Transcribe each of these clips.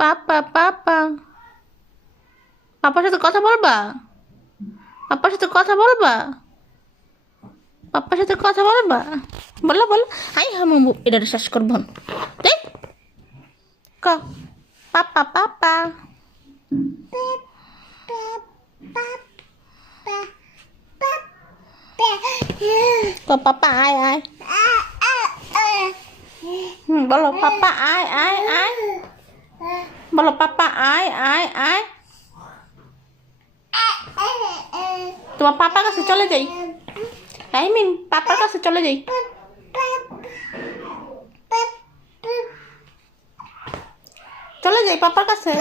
পাপা পাপা পাপার সাথে কথা বলবা? পাপার সাথে কথা বলবা? পাপার সাথে কথা বলবা? বলো বলো। আই হামু এটা শেষ করব দেখ ক পাপা পাপা ক পাপা আয় আয়। বলো পাপা আয় আয় আয়। বলো পাপা আয় আয় আয়। তোমার পাপার কাছে চলে যাই। আই মিন পাপার কাছে চলে যাই। চলে যাই পাপার কাছে।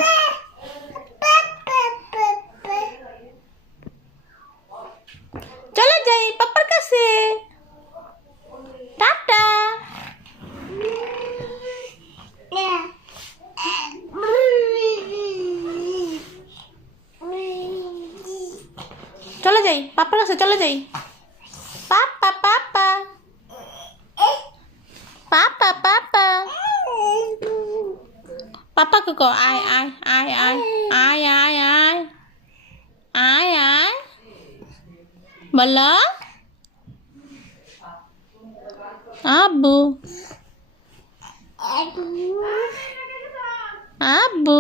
চলে যাই পাপার কাছে। টাটা। চলে যাই পাপার কাছে চলে যাই। পাপা পাপা পাপা পাপা পাপাকে কো আয় আয় আয় আয় আয় আয় আয় আয় আয়। বলো আব্বু আব্বু।